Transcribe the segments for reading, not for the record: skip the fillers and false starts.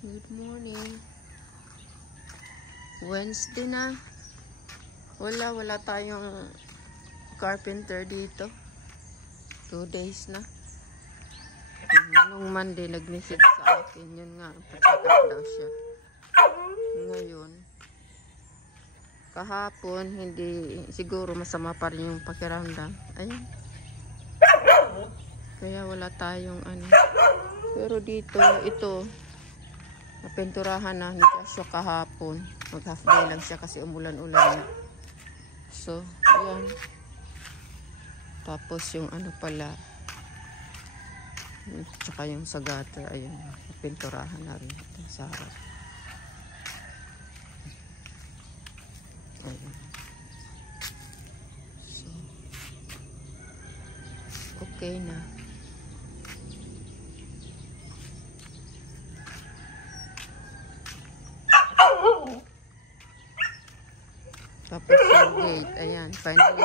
Good morning. Wednesday na. Wala tayong carpenter dito. 2 days na. Nung Monday nag-message sa akin. Yun nga, pacheck daw siya. Ngayon, kahapon, hindi, siguro masama pa rin yung pakiramdam. Ayun. Kaya wala tayong ano. Pero dito, ito, napinturahan na, hindi siya kahapon. Mag half day lang siya kasi umulan-ulan na. So, ayan. Tapos yung ano pala, tsaka yung sa gutter, ayan, napinturahan na rin ito sa harap. Ayan. So, okay na. Tapos yung gate, ayan, finally,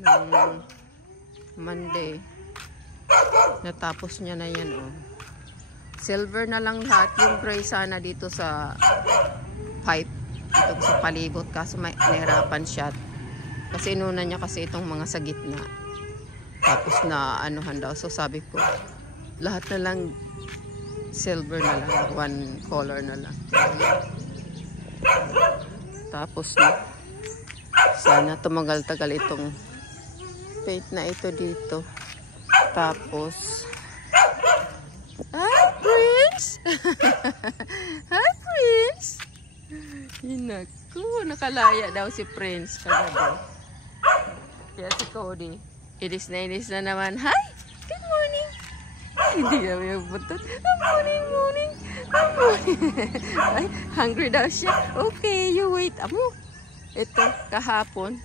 nung Monday, natapos niya na yan, oh. Silver na lang lahat, yung gray sana dito sa pipe, dito sa palibot, kaso may nahirapan siya. Kasi inuna niya kasi itong mga sa gitna. Tapos na anuhan daw, so sabi ko, lahat na lang silver na lang, one color na lang. Tapos na, sana tumagal-tagal itong paint na ito dito. Tapos, hi Prince! Hi Prince! Naku, nakalaya daw si Prince kagabi. Kaya si Cody, inis na naman. Hi! Good morning! Hindi kami yung butot. Good morning, morning! Good morning! Ay, hungry daw siya. Okay, you wait. Amo, ito, kahapon.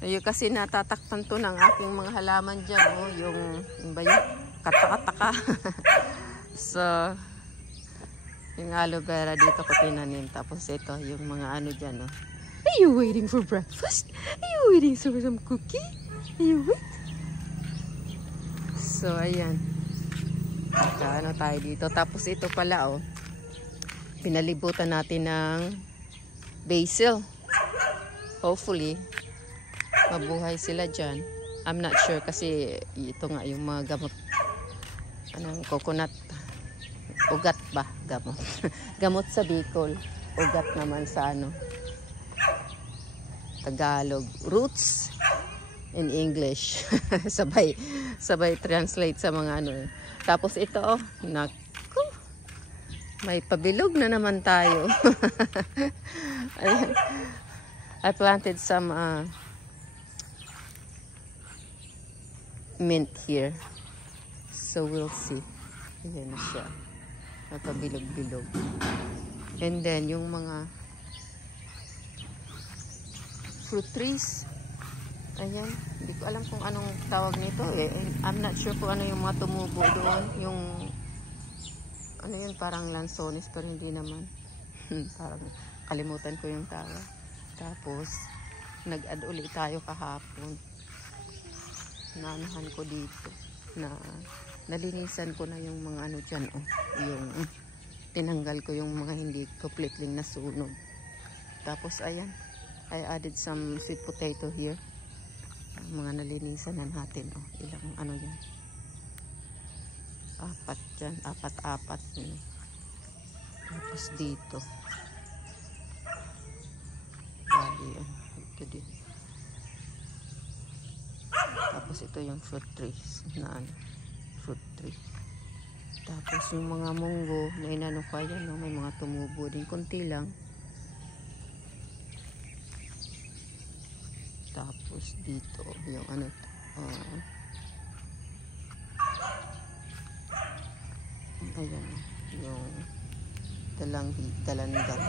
Ayun, kasi natatakpan to ng aking mga halaman dyan. Oh, yung ba yun? Kataka-taka. So, yung aloe vera dito ko tinanim. Tapos ito, yung mga ano dyan. Oh. Are you waiting for breakfast? Are you waiting for some cookie? Are you wait? So, ayan. Ano tayo dito. Tapos ito pala, oh. Pinalibutan natin ng basil. Hopefully, mabuhay sila dyan. I'm not sure kasi ito nga yung mga gamot. Anong coconut. Ugat ba? Gamot. Gamot sa Bicol. Ugat naman sa ano. Tagalog. Roots in English. sabay translate sa mga ano. Tapos ito, oh, naku, may pabilog na naman tayo. Ayan. I planted some mint here. So we'll see. Ayan na siya. May pabilog-bilog. And then, yung mga fruit trees. Ayan. Hindi ko alam kung anong tawag nito eh. I'm not sure kung ano yung mga tumubo doon. Yung ano yun, parang lansones pero hindi naman. Parang kalimutan ko yung tawag. Tapos nag-add ulit tayo kahapon. Naanuhan ko dito na nalinisan ko na yung mga ano dyan, oh. Yung tinanggal ko yung mga hindi completely nasunog. Tapos ayan, I added some sweet potato here. Mga nalinisan na natin, oh. Ilang ano yan, 4 dyan, 4 yun. Tapos dito bali, ito din. Tapos ito yung fruit trees na ano, fruit tree. Tapos yung mga munggo na inano pa yan, no? May mga tumubo din, konti lang. Tapos dito yung ano, ayan, yung dalandan.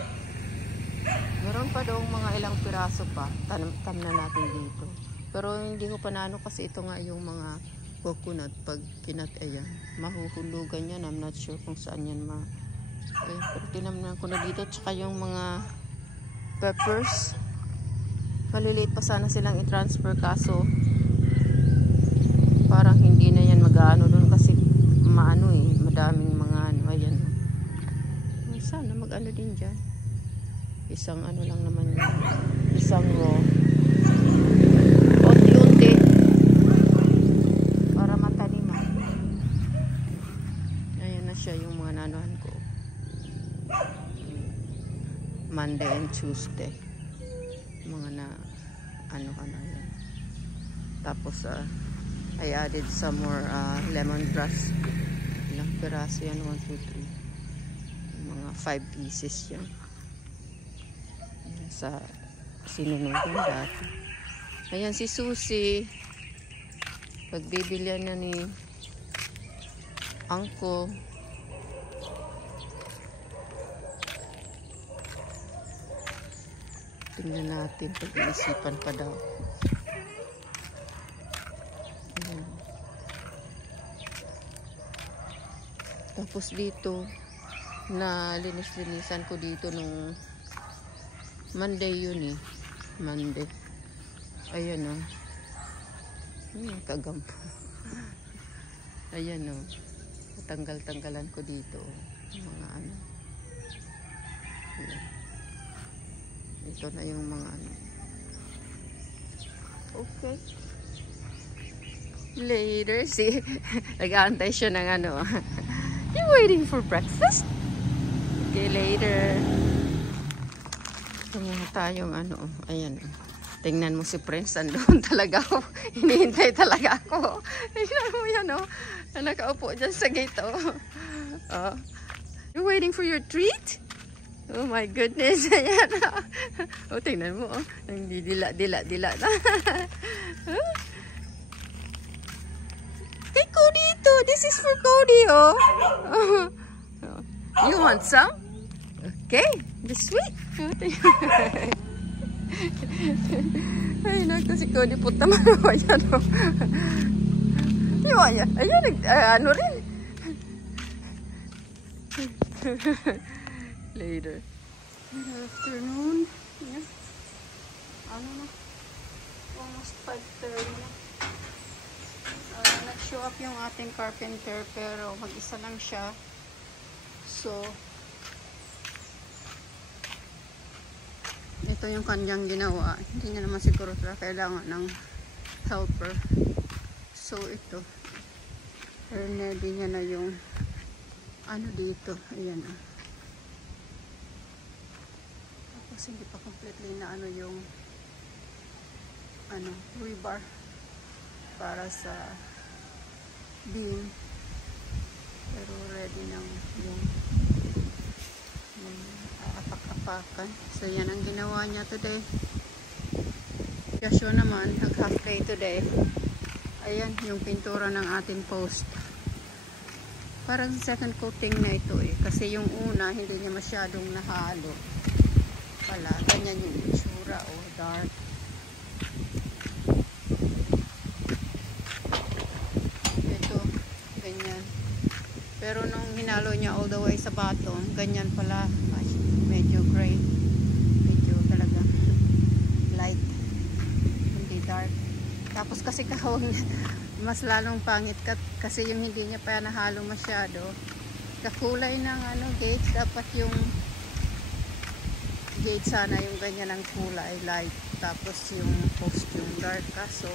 Meron pa daw mga ilang piraso pa, tanim na natin dito. Pero hindi ko pa naano kasi ito nga yung mga coconut, pag ayan, mahuhulugan yan. I'm not sure kung saan yan ayan, pero tinamnan ko na dito. Tsaka yung mga peppers, maliliit pa sana silang i-transfer, kaso parang hindi na yan mag-ano doon kasi maano eh, madaming mga ano, ayan. sana mag-ano din dyan. Isang ano lang naman yun. Isang row. Unti-unti. Para mataniman. Ayan na siya yung mga nanuhan ko. Monday and Tuesday. Mga na ano yan. Tapos I added some more lemongrass. Ilang piraso yan? 1, 2, 3. Mga 5 pieces yan. Sa sinunod yung dati. Ayan si Susie. Pagbibilian na ni Uncle. Tingnan natin, pag-iisipan pa daw. Ayan. Tapos dito, na linis-linisan ko dito nung Monday yun eh. Monday. Ayan o. Kagampo. Ayan o. Tanggal-tanggalan ko dito. Mga ano. Ayan. Ito na yung mga ano. Okay. Later. See, nag-aantay siya ng ano. You waiting for breakfast? Okay, later. Tingnan tayong ano. Ayan. Tingnan mo si Prince. Andun talaga ako. Hinihintay talaga ako. Tingnan mo yan o. Nakaupo dyan sa gate o. You waiting for your treat? Oh my goodness. Ayan. Oh, tingnan mo. Oh. Dila na. Kay Cody ito. This is for Cody, oh. You want some? Okay. Be sweet. Ay, naku si Cody. Punta man ako. Ayan, oh. Ayan. Ano rin. Later. Good afternoon. Yeah. Ano na? Almost 5:30 na. Nag-show up yung ating carpenter pero mag-isa lang siya. So, ito yung kanyang ginawa. Hindi niya naman siguro kailangan ng helper. So, ito. Ready niya na yung ano dito. Ayan o. Tapos hindi pa completely na ano yung ano, rebar para sa beam. Pero ready ng yung apak-apakan. So yan ang ginawa niya today. Kasyo naman, nag-half day today. Ayan yung pintura ng ating post. Parang second coating na ito eh. Kasi yung una, hindi niya masyadong nahalo. Wala, ganyan yung itsura o dark. Ito, ganyan. Pero nung hinalo niya all the way sa bottom, ganyan pala. Medyo gray. Medyo talaga light. Hindi dark. Tapos kasi kahon, mas lalong pangit kasi yung hindi niya pa nahalo masyado. Kakulay ng ano, gauge. Dapat yung gauge sana yung ganyan ang kulay light. Tapos yung post yung dark. Kaso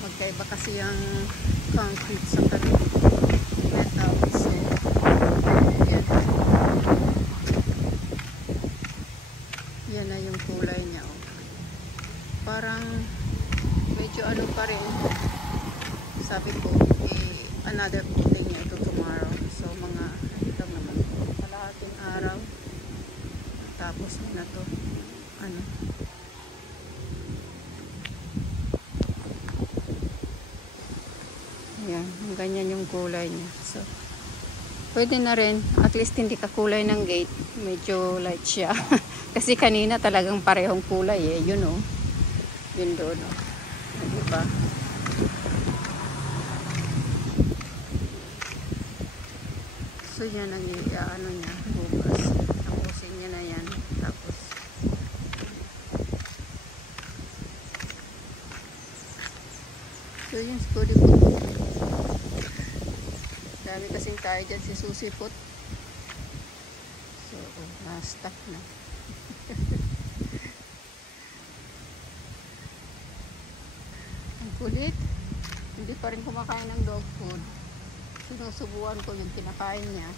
magkaiba kasi yung concrete sa metal. So yan na yung kulay niya. Oh. Parang medyo ano pa rin. Sabi ko another coating niya ito tomorrow. So mga ito naman kalahating araw. Tapos na to ano yan, ganyan yung kulay niya. So pwede na rin, at least hindi ka kulay ng gate, medyo light siya. Kasi kanina talagang parehong kulay eh, yun oh, yun doon oh, diba? So yan ang ano niya bukas. Tapusin niya na yan. Tapos so yun, Scody po. Dami kasing tayo dyan si Susie Pot. So, na-stuck na. Ang kulit. Hindi pa rin kumakain ng dog food. Sinusubuan ko yung kinakain niya.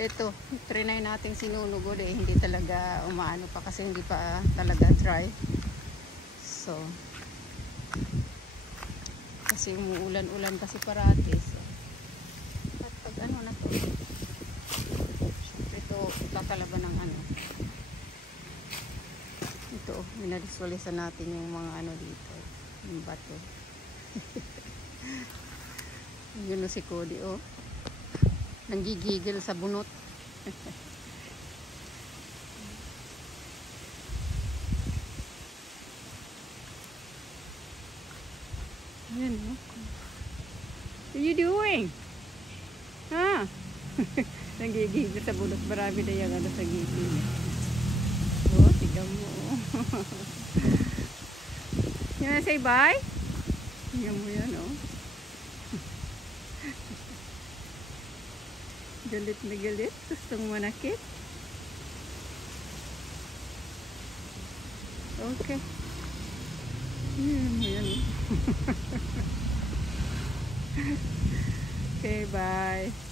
Ito, trinay natin sinulog ulit. Hindi talaga umaano pa kasi hindi pa talaga dry. So, kasi umuulan-ulan kasi parati. So, at pag ano na to, syempre ito, kakalaban ng ano. Ito, minadiswalisan natin yung mga ano dito. Yung bato. Yun o si Cody, oh. Nanggigigil sa bunot. Ayan, no? What are you doing? Ha? Nanggigigil sa bunot. Marami na yung ano sa gigil. Oh, tignan mo. You wanna say bye? Tignan mo yan, oh. Galit na galit. Gustong manakit. Okay. Yan. Okay, bye.